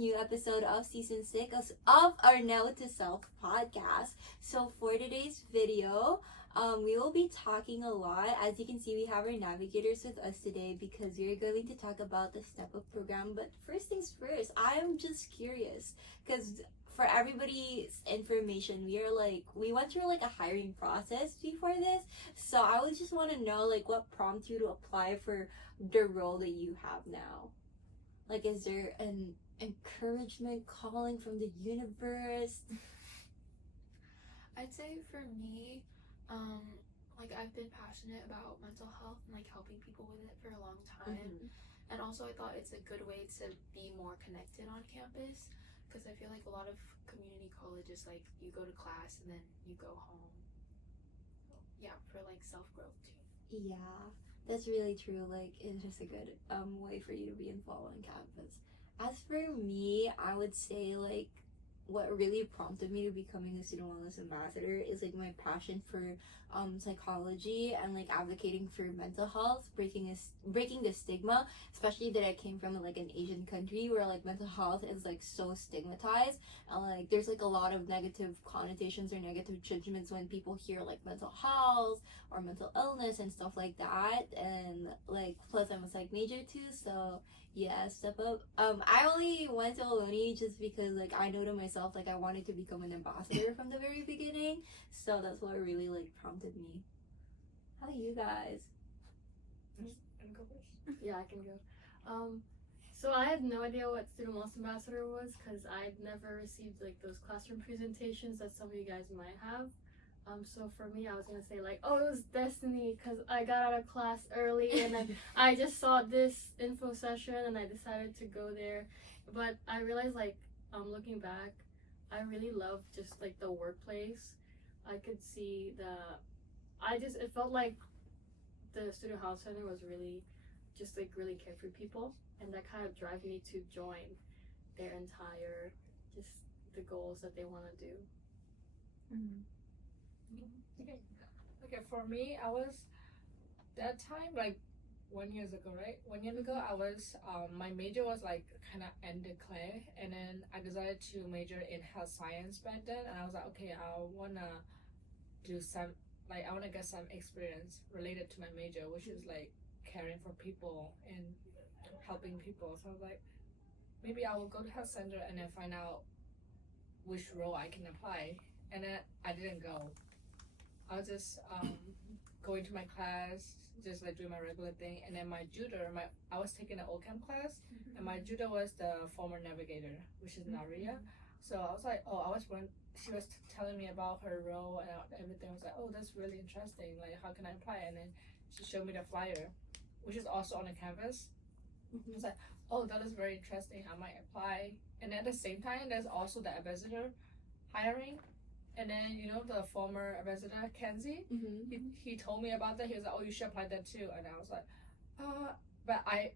new episode of season 6 of our Note to Self podcast. So for today's video, we will be talking a lot. As you can see, we have our navigators with us today because we're going to talk about the Step Up program. But first things first, I'm just curious because for everybody's information, we went through like a hiring process before this. So I would just want to know like what prompted you to apply for the role that you have now. Like, is there an encouragement calling from the universe? I'd say for me, like I've been passionate about mental health and like helping people with it for a long time. And also I thought it's a good way to be more connected on campus because I feel like a lot of community colleges, like you go to class and then you go home. Yeah, for like self-growth too. Yeah, that's really true. Like, it's just a good way for you to be involved on campus. As for me, I would say like what really prompted me to becoming a student wellness ambassador is like my passion for psychology and like advocating for mental health, breaking the stigma, especially that I came from like an Asian country where like mental health is like so stigmatized, and like there's like a lot of negative connotations or negative judgments when people hear like mental health or mental illness and stuff like that. And like plus I'm a psych major too, so yeah, Step Up. I only went to Ohlone just because like I know to myself like I wanted to become an ambassador from the very beginning. So that's what really like prompted me. How about you guys? Can go first? Yeah, I can go. So I had no idea what student wellness ambassador was because I'd never received like those classroom presentations that some of you guys might have. So for me, I was gonna say like, oh, it was destiny because I got out of class early and then I just saw this info session and I decided to go there. But I realized like, looking back, I really loved just like the workplace. I could see it felt like the student health center was really just like really cared for people, and that kind of drive me to join their entire just the goals that they want to do. Okay, for me, I was that time like 1 year ago, right? 1 year ago, I was my major was like kind of undeclared, and then I decided to major in health science back then, and I was like, okay, I wanna do some like I wanna get some experience related to my major, which is like caring for people and helping people. So I was like, maybe I will go to health center and then find out which role I can apply, and then I didn't go. I was just going to my class, just like doing my regular thing, and then my tutor, I was taking an OChem class, and my tutor was the former Navigator, which is Naria. So I was like, she was telling me about her role and everything. I was like, oh, that's really interesting. Like, how can I apply? And then she showed me the flyer, which is also on the campus. I was like, oh, that is very interesting. I might apply. And at the same time, there's also the ambassador hiring. And then the former ambassador Kenzie, he told me about that. He was like, "Oh, you should apply that too." And I was like, but I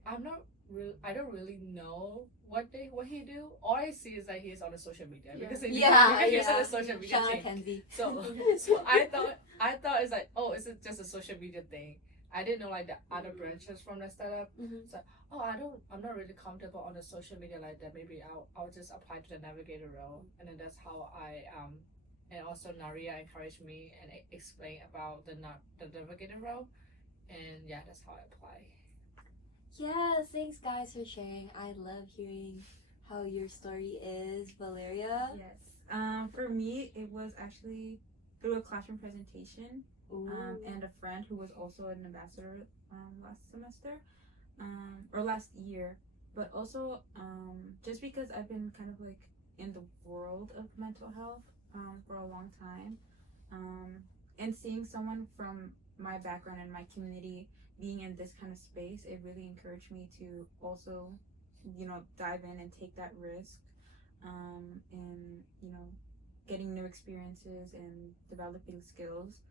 don't really know what he do. All I see is that he's on the social media because he's on the social media Shout out thing. Kenzie. So I thought it's like, oh, is it just a social media thing? I didn't know like the other branches from the startup. It's like, oh, I'm not really comfortable on the social media like that. Maybe I'll just apply to the Navigator role, and then that's how I and also Naria encouraged me and explained about the Navigator role, and yeah, that's how I apply. Yeah, thanks guys for sharing. I love hearing how your story is, Valeria. Yes. For me, it was actually through a classroom presentation, and a friend who was also an ambassador last semester, or last year. But also, just because I've been kind of like in the world of mental health for a long time, and seeing someone from my background and my community being in this kind of space, it really encouraged me to also dive in and take that risk, and getting new experiences and developing skills,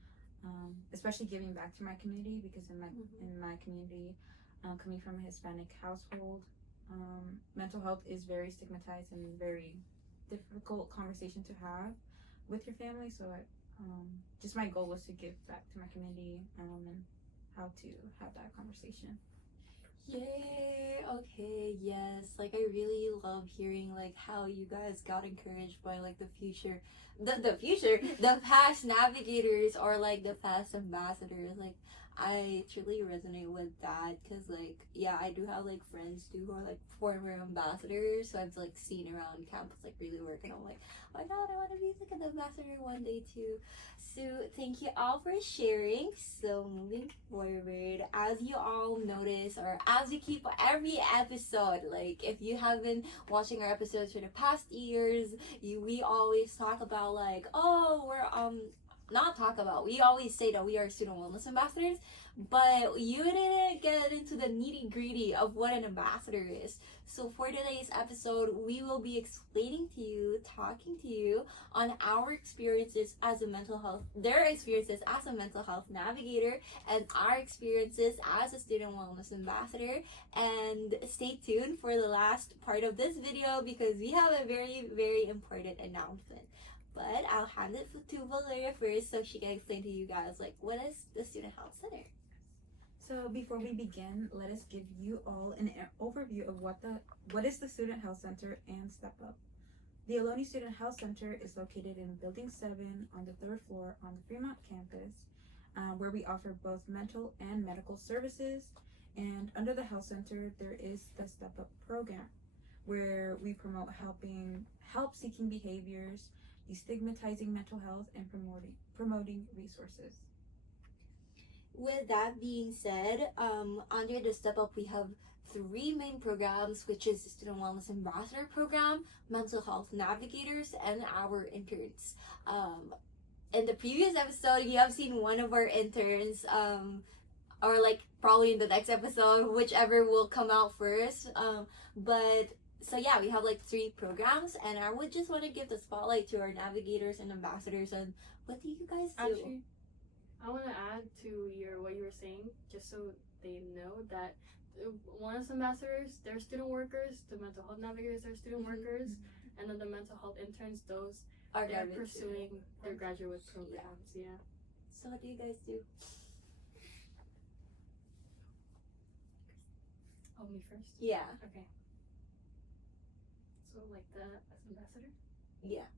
especially giving back to my community, because in my community, coming from a Hispanic household, mental health is very stigmatized and very difficult conversation to have with your family. So just my goal was to give back to my community, and how to have that conversation. Yay! Okay, yes. Like, I really love hearing like how you guys got encouraged by like the past navigators or like the past ambassadors. Like, I truly resonate with that because like yeah, I do have like friends too who are like former ambassadors, so I've like seen around campus like really work, and I'm like, oh my god, I want to be like an ambassador one day too. So thank you all for sharing. So moving forward, as you all notice, or as you keep every episode, like if you have been watching our episodes for the past years, we always talk about like, oh, we're not talk about. We always say that we are student wellness ambassadors, but you didn't get into the nitty gritty of what an ambassador is. So for today's episode, we will be explaining to you, talking to you on our experiences as a mental health, their experiences as a mental health navigator, and our experiences as a student wellness ambassador. And stay tuned for the last part of this video because we have a very, very important announcement. But I'll hand it to Valeria first so she can explain to you guys like what is the Student Health Center. So before we begin, let us give you all an overview of what is the Student Health Center and stepup. The Ohlone Student Health Center is located in Building 7 on the 3rd floor on the Fremont campus, where we offer both mental and medical services. And under the Health Center, there is the stepup program, where we promote help-seeking behaviors, destigmatizing mental health, and promoting resources. With that being said, under the Step Up, we have 3 main programs, which is the Student Wellness Ambassador Program, Mental Health Navigators, and our interns. In the previous episode, you have seen one of our interns, or like probably in the next episode, whichever will come out first. So yeah, we have like 3 programs, and I would just want to give the spotlight to our navigators and ambassadors. And what do you guys do? Actually, I want to add to what you were saying, just so they know that wellness ambassadors, they're student workers, the mental health navigators are student workers, and then the mental health interns, those Are they're graduate pursuing students. their graduate programs. Yeah. So what do you guys do? Oh, me first. Yeah. Okay. So like the ambassador. Yeah.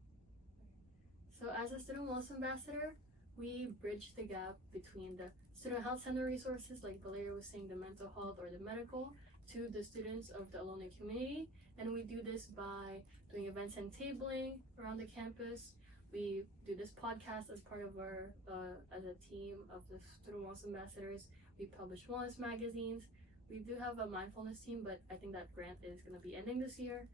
So as a student wellness ambassador, we bridge the gap between the student health center resources, like Valeria was saying, the mental health or the medical, to the students of the Ohlone community. And we do this by doing events and tabling around the campus. We do this podcast as part of our, as a team of the student wellness ambassadors. We publish wellness magazines. We do have a mindfulness team, but I think that grant is going to be ending this year.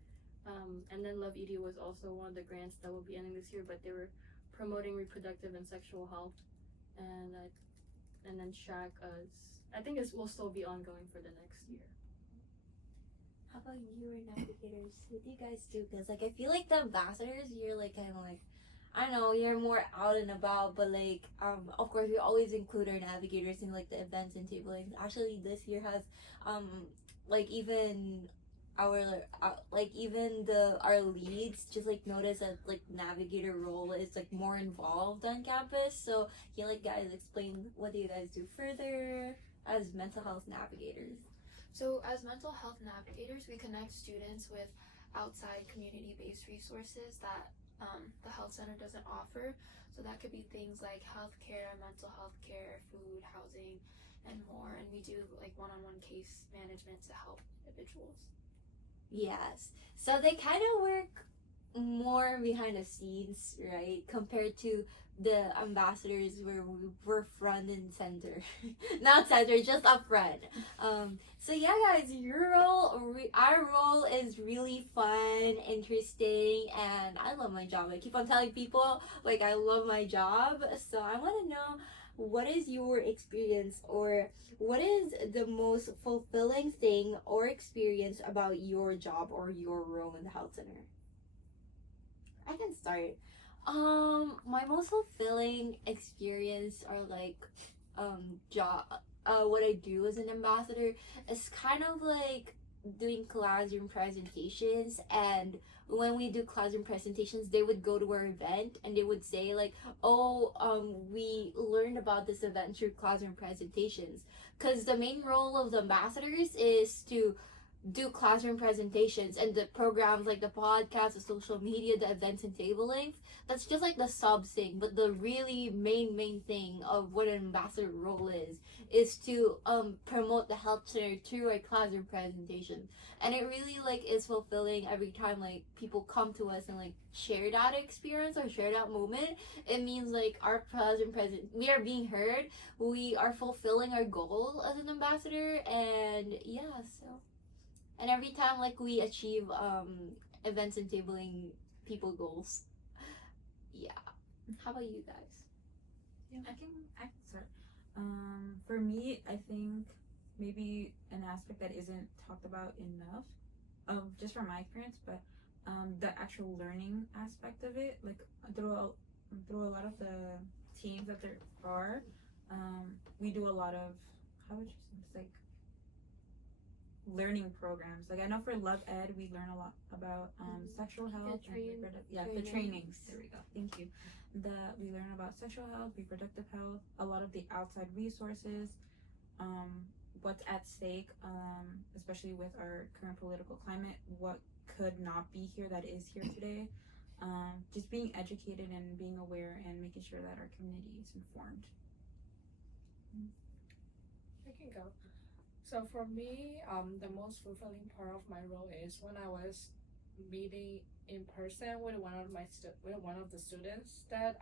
And then Ohlone.edu was also one of the grants that will be ending this year, but they were promoting reproductive and sexual health, and then SHAC I think will still be ongoing for the next year. How about you or navigators? What do you guys do? Because like I feel like the ambassadors, you're like kind of like, I don't know, you're more out and about, but like of course we always include our navigators in like the events and tabling. Actually, this year has like even our our leads just like notice that like navigator role is like more involved on campus. So can you like guys explain what do you guys do further as mental health navigators? So as mental health navigators, we connect students with outside community-based resources that the health center doesn't offer. So that could be things like healthcare, mental health care, food, housing, and more. And we do like one-on-one case management to help individuals. Yes. So they kind of work more behind the scenes, right? Compared to the ambassadors where we're front and center. Not center, just up front. So yeah, guys, our role is really fun, interesting, and I love my job. I keep on telling people, like, I love my job. So I want to know, what is your experience, or what is the most fulfilling thing or experience about your job or your role in the health center? I can start. My most fulfilling experience or like job what I do as an ambassador is kind of like doing classroom presentations, and when we do classroom presentations, they would go to our event and they would say like, oh, we learned about this event through classroom presentations, because the main role of the ambassadors is to do classroom presentations, and the programs like the podcast, the social media, the events and table links, that's just like the sub thing. But the really main thing of what an ambassador role is to promote the health center through a classroom presentation. And it really like is fulfilling every time like people come to us and like share that experience or share that moment. It means like our classroom present, we are being heard, we are fulfilling our goal as an ambassador, and yeah, so. And every time like we achieve events and tabling people goals. Yeah. How about you guys? Yeah, I can start. For me, I think maybe an aspect that isn't talked about enough, just from my experience, but the actual learning aspect of it, like through a lot of the teams that there are, we do a lot of, how would you say, it's like learning programs. Like I know for Love Ed, we learn a lot about sexual health and the trainings. There we go. Thank you. We learn about sexual health, reproductive health, a lot of the outside resources, what's at stake, especially with our current political climate, what could not be here that is here today. Just being educated and being aware and making sure that our community is informed. I can go. So for me, the most fulfilling part of my role is when I was meeting in person with one of the students that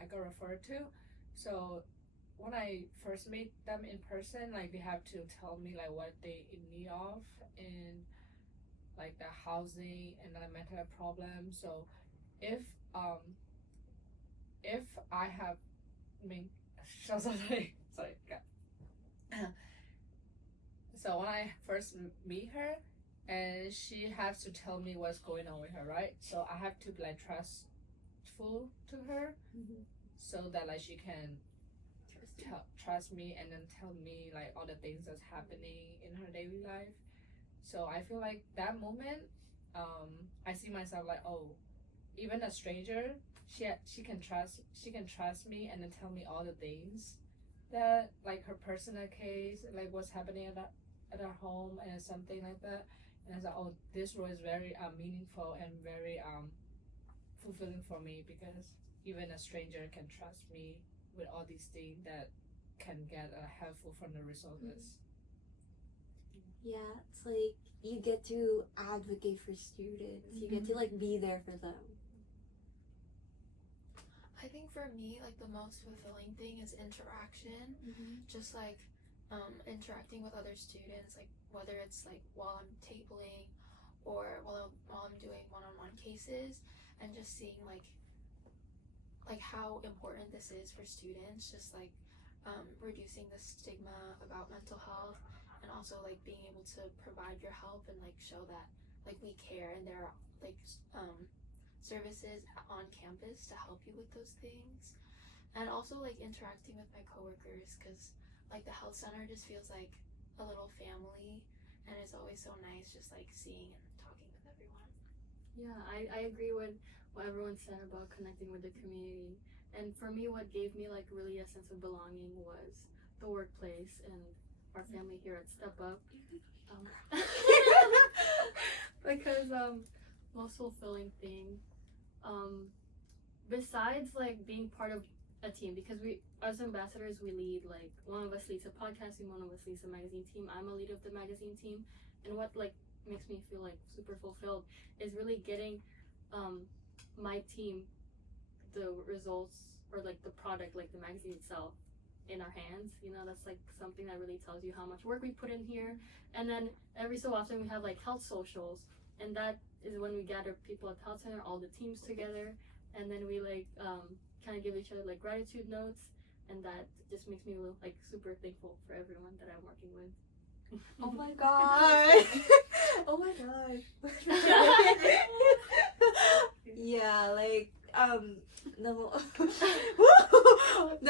I got referred to. So when I first meet them in person, like they have to tell me like what they in need of and like the housing and the mental health problem. So if I have, sorry. So when I first meet her, and she has to tell me what's going on with her, right? So I have to be like trustful to her, so that like she can trust me and then tell me like all the things that's happening in her daily life. So I feel like that moment, I see myself like, oh, even a stranger, she can trust me and then tell me all the things that like her personal case, like what's happening at our home and something like that. And I was like, oh, this role is very meaningful and very fulfilling for me, because even a stranger can trust me with all these things that can get helpful from the resources. Yeah, it's like you get to advocate for students. You get to like be there for them. I think for me, like the most fulfilling thing is interaction. Just like interacting with other students, like whether it's like while I'm tabling or while I'm doing one-on-one cases, and just seeing like how important this is for students, just like reducing the stigma about mental health, and also like being able to provide your help and like show that like we care, and there are like services on campus to help you with those things. And also like interacting with my coworkers, because like the health center just feels like a little family, and it's always so nice just like seeing and talking with everyone. Yeah, I agree with what everyone said about connecting with the community. And for me, what gave me like really a sense of belonging was the workplace and our family here at StepUp. Because most fulfilling thing, besides like being part of a team, because we as ambassadors we lead, like one of us leads a podcast and one of us leads a magazine team. I'm a lead of the magazine team, and what like makes me feel like super fulfilled is really getting my team the results, or like the product, like the magazine itself, in our hands. You know, that's like something that really tells you how much work we put in here. And then every so often we have like health socials, and that is when we gather people at health center, all the teams together, and then we like kind of give each other like gratitude notes, and that just makes me like super thankful for everyone that I'm working with. Oh my god. Oh my god. Yeah, like the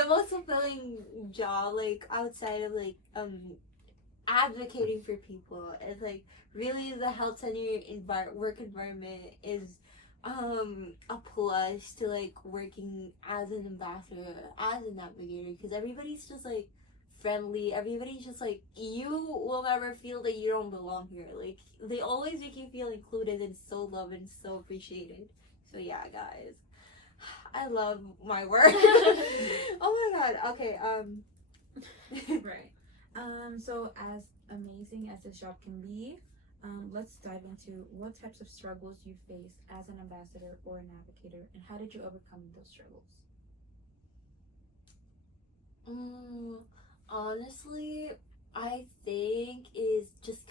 most fulfilling job, like outside of like advocating for people. It's like really the health center work environment is a plus to like working as an ambassador, as a navigator, because everybody's just like friendly. Everybody's just like, you will never feel that you don't belong here. Like they always make you feel included and so loved and so appreciated. So yeah, guys, I love my work. Oh my god. Okay. Right. So as amazing as this job can be, let's dive into what types of struggles you face as an ambassador or a navigator, and how did you overcome those struggles? Honestly, I think is just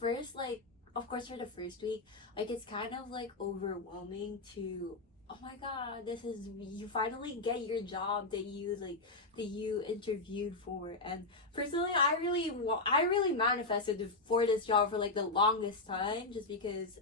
first, like, of course for the first week, like it's kind of like overwhelming to, oh my god, this is, you finally get your job that you interviewed for. And personally, I really manifested for this job for like the longest time, just because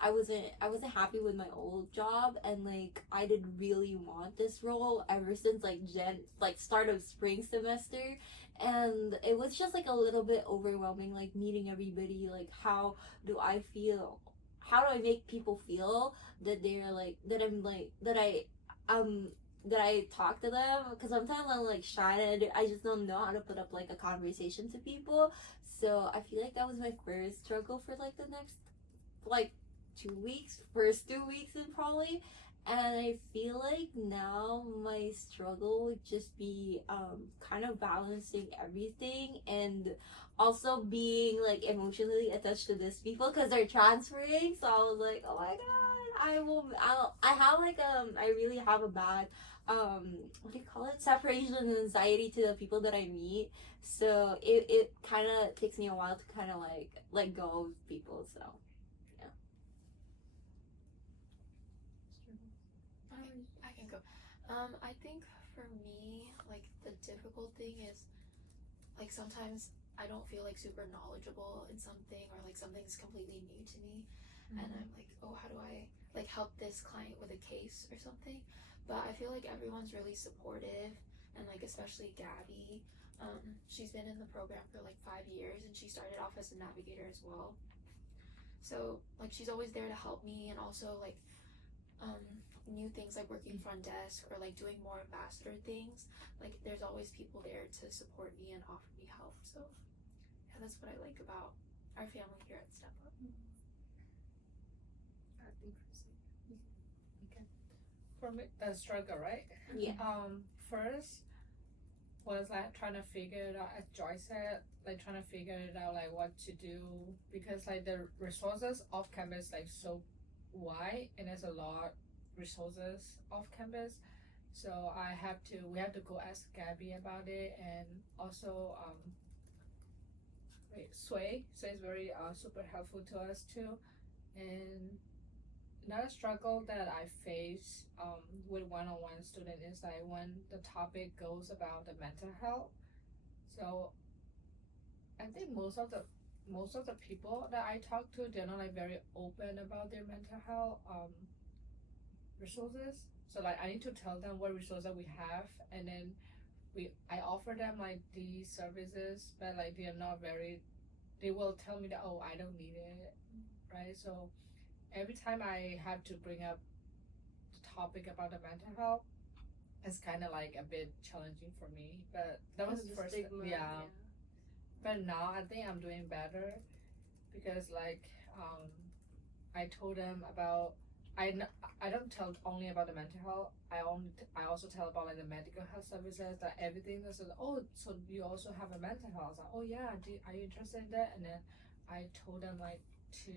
I wasn't happy with my old job, and like I did really want this role ever since like start of spring semester. And it was just like a little bit overwhelming, like meeting everybody. Like, how do I feel, how do I make people feel that they're like, that I'm like, that I talk to them, because sometimes I'm like shy and I just don't know how to put up like a conversation to people. So I feel like that was my first struggle for like the next like 2 weeks, first 2 weeks, and probably. And I feel like now my struggle would just be kind of balancing everything, and also being like emotionally attached to these people because they're transferring. So I was like, oh my god, I have like I really have a bad what do you call it, separation anxiety to the people that I meet. So it kind of takes me a while to kind of like let go of people. So I can go. I think for me, like the difficult thing is, like sometimes I don't feel like super knowledgeable in something, or like something's completely new to me, and I'm like, oh, how do I like help this client with a case or something? But I feel like everyone's really supportive, and like especially Gabby. She's been in the program for like 5 years, and she started off as a navigator as well. So like she's always there to help me, and also like new things like working front desk or like doing more ambassador things, like there's always people there to support me and offer me help. So yeah, that's what I like about our family here at Stepup. Okay. For me, the struggle, right? yeah. First was like trying to figure it out, as Joyce said, like trying to figure it out, like what to do, because like the resources off campus like so wide, and there's a lot resources off campus. So we have to go ask Gabby about it, and also Sway is very super helpful to us too. And another struggle that I face with one-on-one student is like when the topic goes about the mental health. So I think most of the people that I talk to, they're not like very open about their mental health resources. So like I need to tell them what resources we have, and then I offer them like these services, but like they will tell me that, oh, I don't need it, right? So every time I have to bring up the topic about the mental health, it's kind of like a bit challenging for me. But that was the first stigma, yeah. But now I think I'm doing better, because like I told them about, I don't tell only about the mental health. I also tell about like the medical health services, that everything. They said, oh, so you also have a mental health? I was like, oh yeah, are you interested in that? And then I told them like to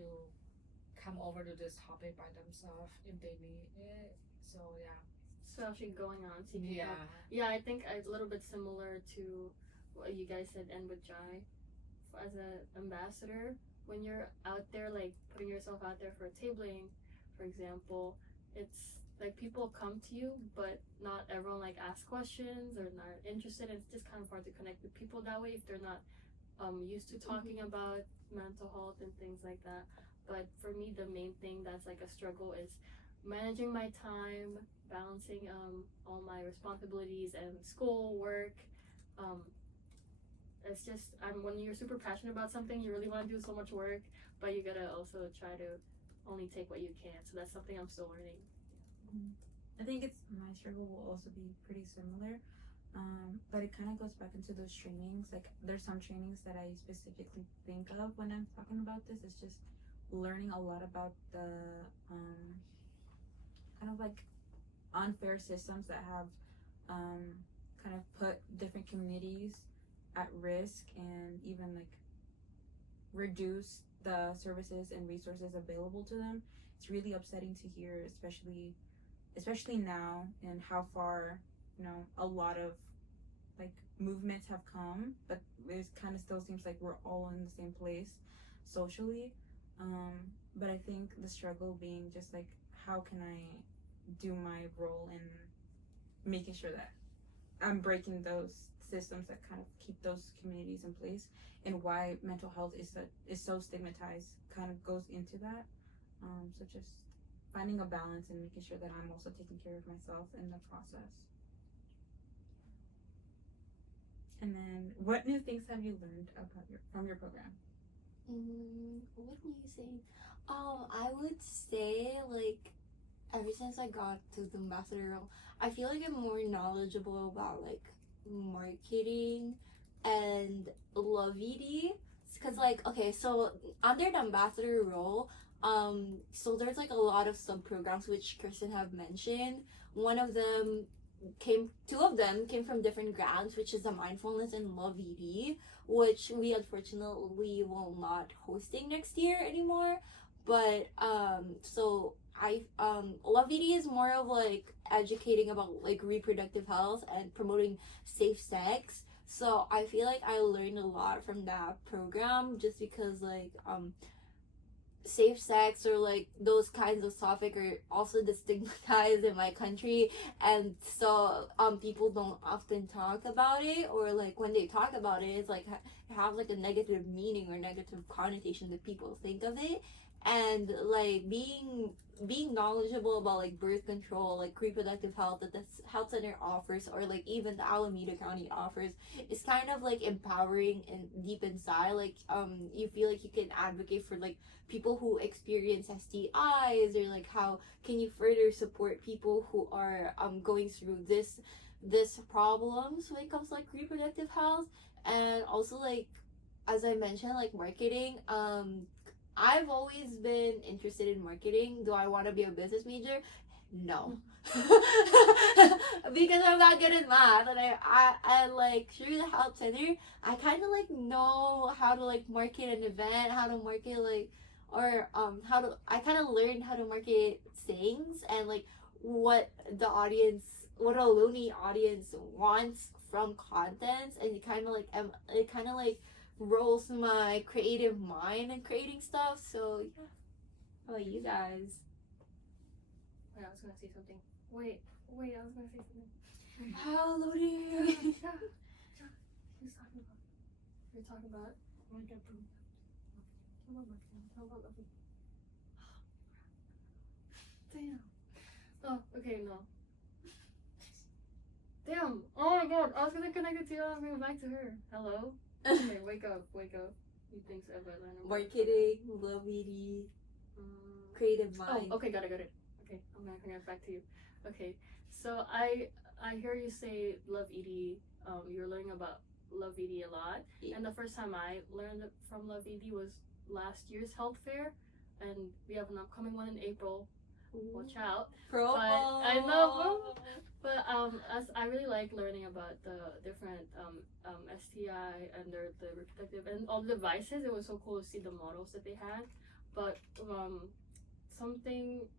come over to this topic by themselves if they need it. So yeah. So actually going on seeking Yeah. help. Yeah, I think a little bit similar to what you guys said, and with Jai, as an ambassador, when you're out there like putting yourself out there for tabling, for example, it's like people come to you, but not everyone like asks questions or not interested. It's just kind of hard to connect with people that way if they're not used to talking about mental health and things like that. But for me, the main thing that's like a struggle is managing my time, balancing all my responsibilities and school, work, it's just when you're super passionate about something, you really want to do so much work, but you gotta also try to only take what you can. So that's something I'm still learning. I think it's my struggle will also be pretty similar, but it kind of goes back into those trainings. Like there's some trainings that I specifically think of when I'm talking about this. It's just learning a lot about the kind of like unfair systems that have kind of put different communities at risk and even like reduce the services and resources available to them. It's really upsetting to hear, especially now, and how far, you know, a lot of like movements have come, but it kind of still seems like we're all in the same place socially. But I think the struggle being just like, how can I do my role in making sure that I'm breaking those systems that kind of keep those communities in place, and why mental health is so stigmatized kind of goes into that. So just finding a balance and making sure that I'm also taking care of myself in the process. And then, what new things have you learned about from your program? What do you say? I would say like ever since I got to the ambassador role, I feel like I'm more knowledgeable about like marketing and Love.ED. Cause like okay, so under the ambassador role, so there's like a lot of sub programs which Kirsten have mentioned. Two of them came from different grants, which is the mindfulness and Love.ED, which we unfortunately will not hosting next year anymore. But so Love.ED is more of like educating about like reproductive health and promoting safe sex. So I feel like I learned a lot from that program, just because like safe sex or like those kinds of topics are also stigmatized in my country, and so people don't often talk about it, or like when they talk about it, it's like have like a negative meaning or negative connotation that people think of it. And like being knowledgeable about like birth control, like reproductive health that the health center offers, or like even the Alameda County offers, is kind of like empowering and deep inside. Like you feel like you can advocate for like people who experience STIs, or like how can you further support people who are going through this problems when it comes to like reproductive health. And also like as I mentioned, like marketing, I've always been interested in marketing. Do I want to be a business major? No. Because I'm not good at math, and I like through the health center I kind of like know how to like market an event, how to market like, or I kind of learned how to market things, and like what the Ohlone audience wants from content, and it kind of like rolls my creative mind and creating stuff. So yeah. How about you guys? Wait, I was gonna say something. Wait, I was gonna say something. How loading? Who's talking about? You're talking about Damn. Oh, okay, no. Damn. Oh my god, I was gonna connect it to you. I'm going back to her. Hello? Okay, wake up. You think so, but Marketing, Love.ED, creative mind. Oh, okay, got it. Okay, I'm gonna connect back to you. Okay, so I hear you say Love.ED. You're learning about Love.ED a lot, Yeah. and the first time I learned from Love.ED was last year's health fair, and we have an upcoming one in April. Watch out. Promo. But I know, but as I really like learning about the different STI and the reproductive and all the devices. It was so cool to see the models that they had. But something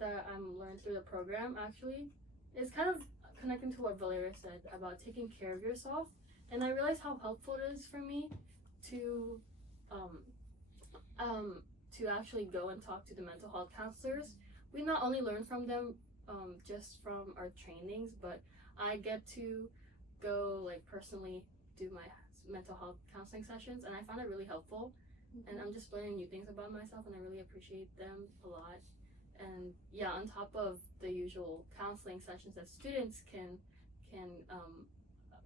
that I'm learned through the program actually is kind of connecting to what Valeria said about taking care of yourself, and I realized how helpful it is for me to actually go and talk to the mental health counselors. We not only learn from them just from our trainings, but I get to go like personally do my mental health counseling sessions, and I found it really helpful. And I'm just learning new things about myself, and I really appreciate them a lot. And yeah, on top of the usual counseling sessions that students can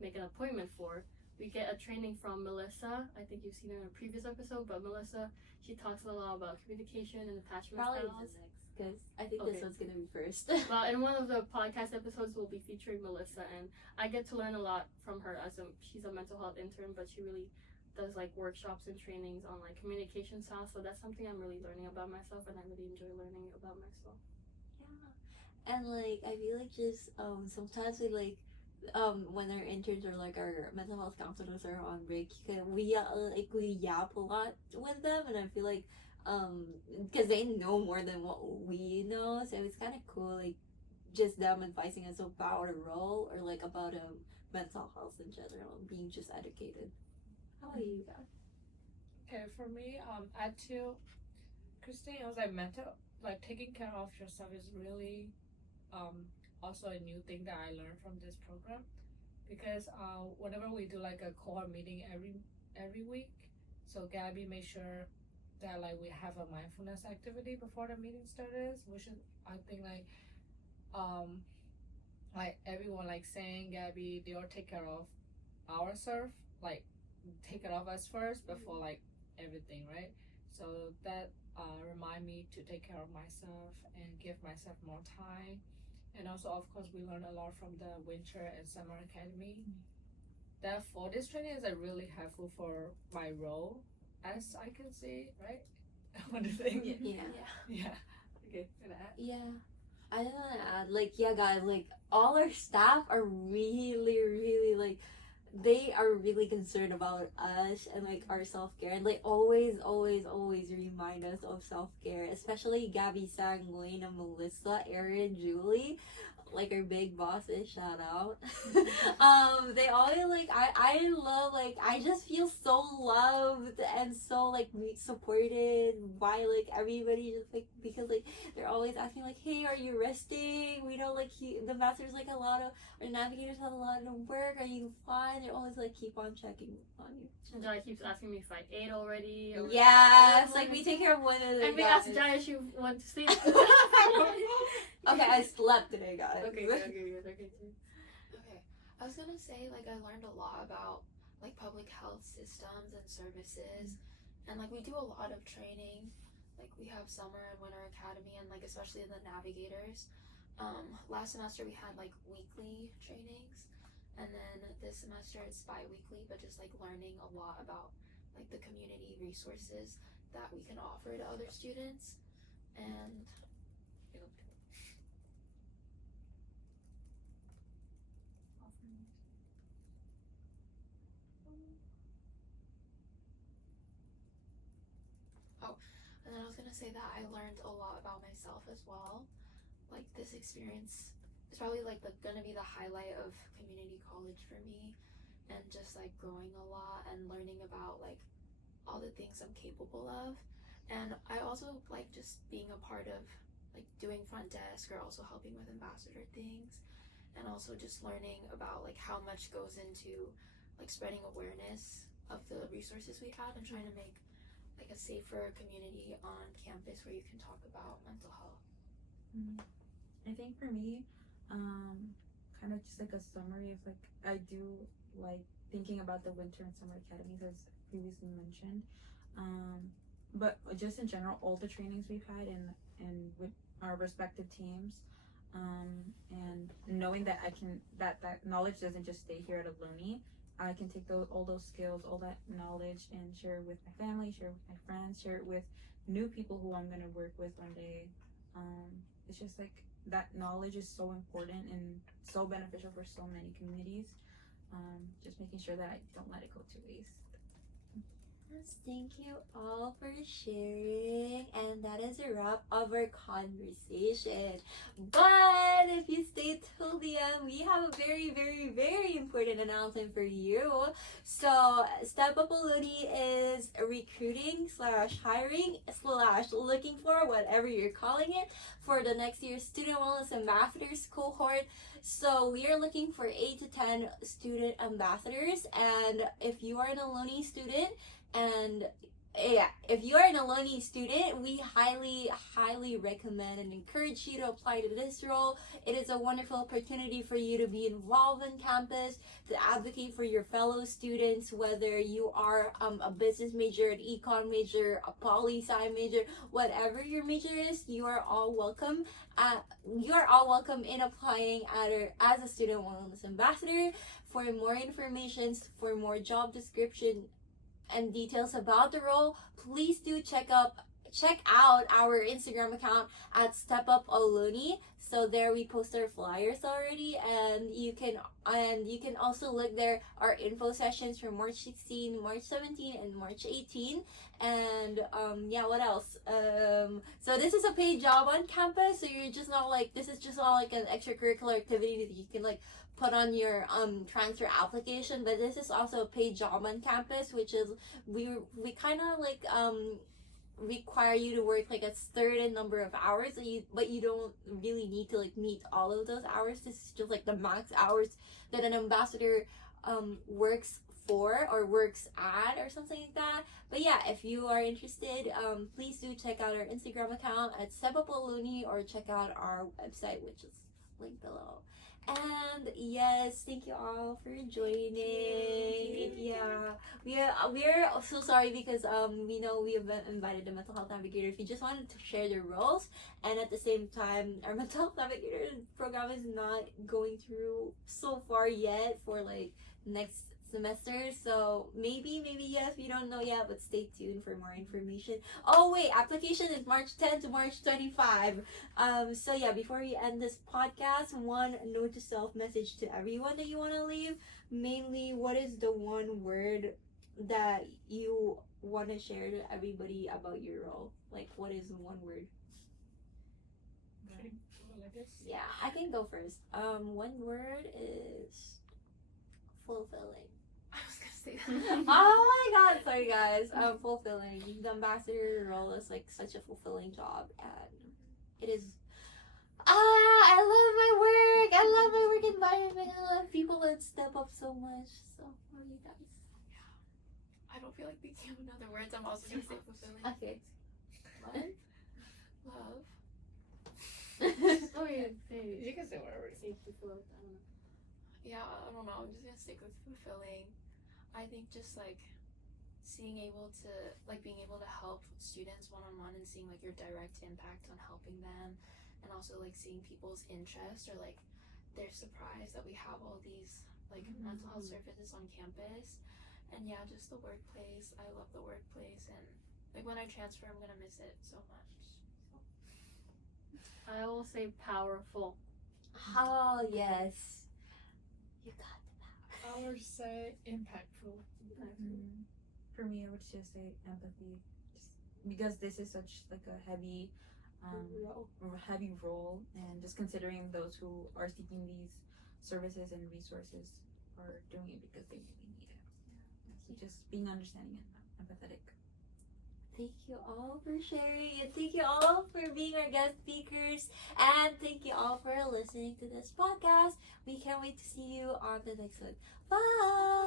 make an appointment for, we get a training from Melissa. I think you've seen her in a previous episode, but Melissa, she talks a lot about communication and attachment Probably styles. the next, because I think Okay. this one's gonna be first. Well, in one of the podcast episodes, we'll be featuring Melissa, and I get to learn a lot from her she's a mental health intern, but she really does like workshops and trainings on like communication styles. So that's something I'm really learning about myself, and I really enjoy learning about myself. Yeah. And like I feel like just sometimes we like when our interns or like our mental health counselors are on break, we yap a lot with them, and I feel like because they know more than what we know, so it's kind of cool, like just them advising us about a role or like about mental health in general, being just educated. How about you guys? Okay, for me, add to Christine, I was like taking care of yourself is really also a new thing that I learned from this program, because whenever we do like a cohort meeting every week, so Gabby made sure that like we have a mindfulness activity before the meeting started, which is I think like everyone like Seng, Gabby, they all take care of ourselves, like take care of us first before like everything, right? So that remind me to take care of myself and give myself more time. And also, of course, we learn a lot from the winter and summer academy. That for this training is really helpful for my role, as I can see, right? What do you think? Yeah. Yeah. Okay, gonna add. Yeah. I just want to add, like, yeah, guys, like, all our staff are really, like, they are really concerned about us and, like, our self-care. And, like, always remind us of self-care. Especially Gabby, Sang, Wayne, and Melissa, Erin, Julie. Like, our big bosses, shout out. They always, like, I love, like, I just feel so loved and so, like, supported by, like, everybody. Just, like, because, like, they're always asking, like, hey, are you resting? We know, like, the masters, like, our navigators have a lot of work. Are you fine? They're always, like, keep on checking on you. And Jai keeps asking me if I ate already. Or Yes, like, we take care of one another. And we asked Jai if she went to sleep. Okay, I slept today, guys. Okay. Okay, I was gonna say, like, I learned a lot about, like, public health systems and services, and, like, we do a lot of training. Like, we have summer and winter academy, and, like, especially the navigators. Last semester we had, like, weekly trainings, and then this semester it's bi-weekly, but just, like, learning a lot about, like, the community resources that we can offer to other students, and And then I was gonna say that I learned a lot about myself as well. Like, this experience is probably like gonna be the highlight of community college for me, and just like growing a lot and learning about like all the things I'm capable of. And I also like just being a part of like doing front desk or also helping with ambassador things, and also just learning about like how much goes into like spreading awareness of the resources we have and trying to make like a safer community on campus where you can talk about mental health. I think for me, kind of just like a summary of like I do like thinking about the winter and summer academies as previously mentioned, but just in general, all the trainings we've had and with our respective teams, and knowing that that knowledge doesn't just stay here at Ohlone. I can take all those skills, all that knowledge, and share it with my family, share it with my friends, share it with new people who I'm gonna work with one day. It's just like that knowledge is so important and so beneficial for so many communities. Just making sure that I don't let it go to waste. Thank you all for sharing, and that is a wrap of our conversation. But if you stay till the end, we have a very important announcement for you. So Stepup Ohlone is recruiting / hiring / looking for, whatever you're calling it, for the next year's Student Wellness Ambassadors cohort. So we are looking for 8 to 10 student ambassadors, and if you are an Ohlone student and yeah, if you are an Ohlone student, we highly recommend and encourage you to apply to this role. It is a wonderful opportunity for you to be involved in campus, to advocate for your fellow students, whether you are a business major, an econ major, a poli-sci major, whatever your major is, you are all welcome. You are all welcome in applying as a student wellness ambassador. For more information, for more job description and details about the role, please do check out our Instagram account at stepup Ohlone. So there we post our flyers already, and you can also look there our info sessions for March 16, March 17, and March 18. And yeah, what else? So this is a paid job on campus, so you're just not like, this is just not like an extracurricular activity that you can like put on your transfer application, but this is also a paid job on campus, which is we kind of like require you to work like a certain number of hours, but you don't really need to like meet all of those hours. This is just like the max hours that an ambassador works for or works at or something like that. But yeah, if you are interested, please do check out our Instagram account at stepup Ohlone, or check out our website, which is linked below. And yes, thank you all for joining. Yeah, we're so sorry because we know we have invited the mental health navigator. If you just wanted to share their roles, and at the same time, our mental health navigator program is not going through so far yet for like next semester, so maybe yes, we don't know yet, but stay tuned for more information. Oh wait, application is March 10 to March 25. So yeah, before we end this podcast, one note to self message to everyone that you want to leave. Mainly, what is the one word that you want to share to everybody about your role? Like, what is one word? Yeah, I can go first. One word is fulfilling. I was gonna say that. Oh my god, sorry guys. Fulfilling. The ambassador role is like such a fulfilling job, and it is. I love my work. I love my work environment. I love people that step up so much. So, what are you guys? I don't feel like thinking of another words. I'm also gonna say fulfilling. Okay. Love. Oh yeah, say You can say whatever. safety float. I don't know. Yeah, I don't know. I'm just gonna stick with fulfilling. I think just like being able to help students one-on-one and seeing like your direct impact on helping them, and also like seeing people's interest or like they're surprised that we have all these like mental health services on campus. And yeah, just the workplace. I love the workplace, and like when I transfer, I'm gonna miss it so much. I will say powerful. Oh yes. You got the power. I would say impactful. For me, I would just say empathy, just because this is such like a heavy role, and just considering those who are seeking these services and resources are doing it because they really need it. So just being understanding and empathetic. Thank you all for sharing, and thank you all for being our guest speakers, and thank you all for listening to this podcast. We can't wait to see you on the next one. Bye!